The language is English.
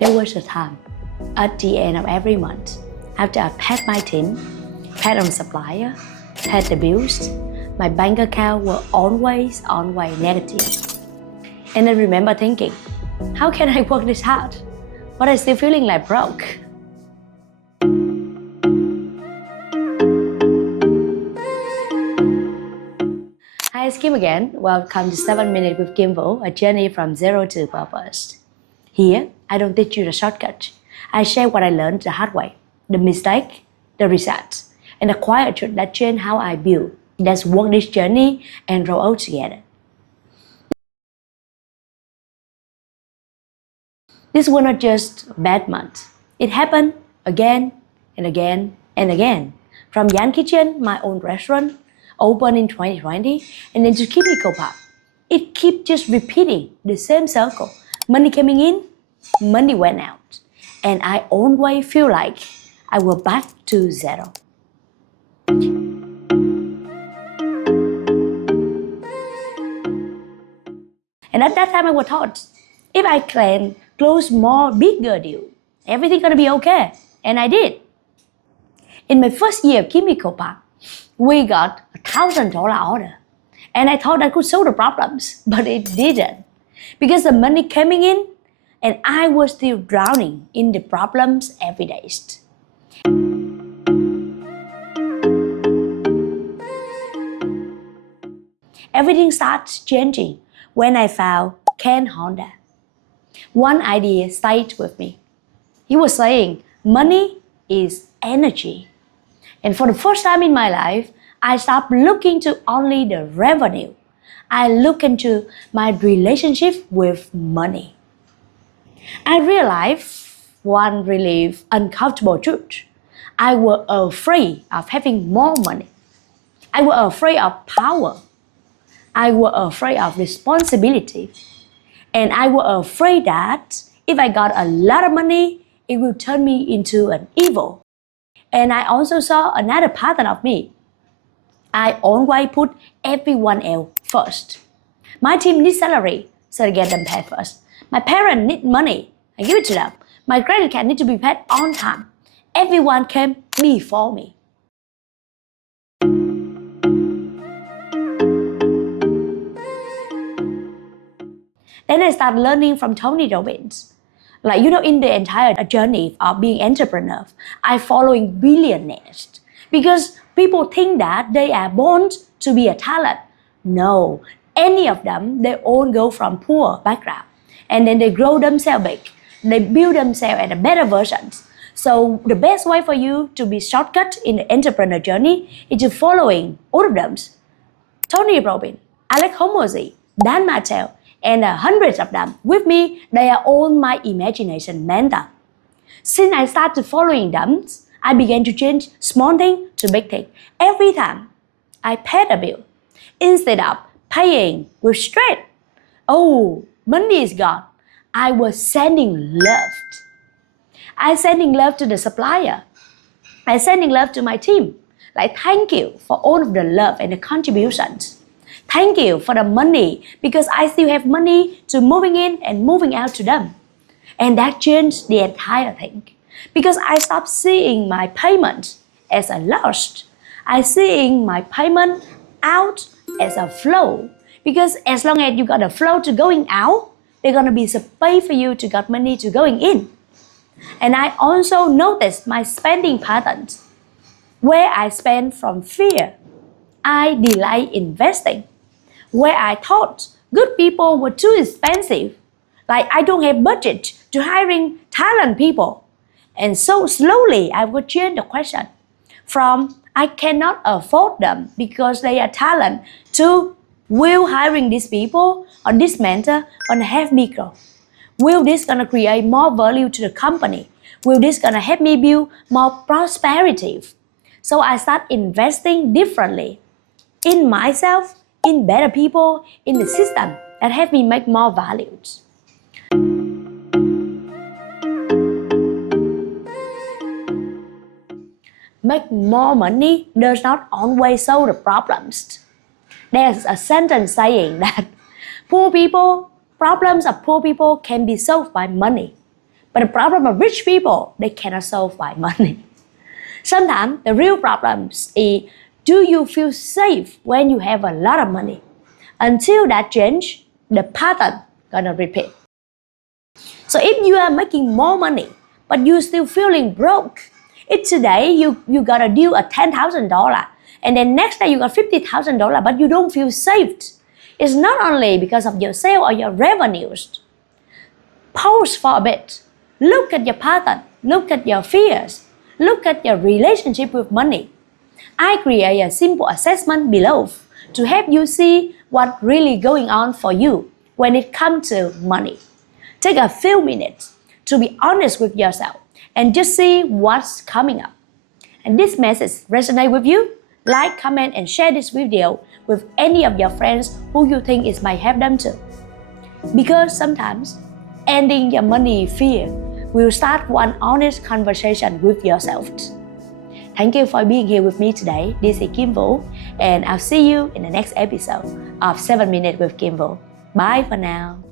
There was a time at the end of every month, after I paid my team, paid on supplier, paid the bills, my bank account were always negative. And I remember thinking, how can I work this hard, but I still feeling like broke? Hi, it's Kim again. Welcome to 7 Minutes with Kimbo, a journey from zero to purpose. Here, I don't teach you the shortcut. I share what I learned the hard way, the mistake, the results, and the quiet truth that changed how I build. Let's walk this journey and grow out together. This was not just a bad month. It happened again and again and again. From Yan Kitchen, my own restaurant, opened in 2020, and then to Chemical Park. It kept just repeating the same circle. Money coming in, money went out. And I always feel like I was back to zero. And at that time I was taught, if I can close more bigger deal, everything gonna be okay. And I did. In my first year of Chemical Park, we got $1,000 order. And I thought I could solve the problems, but it didn't. Because the money coming in, and I was still drowning in the problems every day. Everything starts changing when I found Ken Honda. One idea stayed with me. He was saying, money is energy. And for the first time in my life, I stopped looking to only the revenue. I look into my relationship with money. I realized one really uncomfortable truth. I was afraid of having more money. I was afraid of power. I was afraid of responsibility. And I was afraid that if I got a lot of money, it will turn me into an evil. And I also saw another pattern of me. I always put everyone else first. My team needs salary, so I get them paid first. My parents need money, I give it to them. My credit card needs to be paid on time. Everyone came before me. Then I started learning from Tony Robbins. In the entire journey of being entrepreneur, I following billionaires because people think that they are born to be a talent. No, any of them, they all go from poor background and then they grow themselves big. They build themselves at a better versions. So the best way for you to be shortcut in the entrepreneur journey is to following all of them. Tony Robbins, Alex Hormozi, Dan Martell, and hundreds of them. With me, they are all my imagination mentor. Since I started following them, I began to change small thing to big thing. Every time I paid a bill, instead of paying with stress, oh, money is gone, I was sending love. I sending love to the supplier. I sending love to my team. Thank you for all of the love and the contributions. Thank you for the money because I still have money to moving in and moving out to them. And that changed the entire thing. Because I stopped seeing my payment as a loss. I seeing my payment out as a flow. Because as long as you got a flow to going out, they're gonna be space for you to get money to going in. And I also noticed my spending patterns. Where I spend from fear, I delay investing. Where I thought good people were too expensive, I don't have budget to hiring talent people. And so slowly I would change the question from I cannot afford them because they are talent to will hiring these people or this mentor gonna help me grow? Will this gonna create more value to the company? Will this gonna help me build more prosperity? So I start investing differently in myself, in better people, in the system that help me make more values. Make more money does not always solve the problems. There's a sentence saying that problems of poor people can be solved by money. But the problem of rich people, they cannot solve by money. Sometimes the real problems is, do you feel safe when you have a lot of money? Until that change, the pattern gonna repeat. So if you are making more money, but you still feeling broke, if today you got a deal at $10,000, and then next day you got $50,000, but you don't feel safe, it's not only because of your sale or your revenues. Pause for a bit. Look at your pattern. Look at your fears. Look at your relationship with money. I create a simple assessment below to help you see what's really going on for you when it comes to money. Take a few minutes to be honest with yourself and just see what's coming up. And this message resonate with you? Like, comment, and share this video with any of your friends who you think it might help them too. Because sometimes ending your money fear will start one honest conversation with yourself. Thank you for being here with me today. This is Kim Vũ, and I'll see you in the next episode of 7 Minutes with Kim Vũ. Bye for now.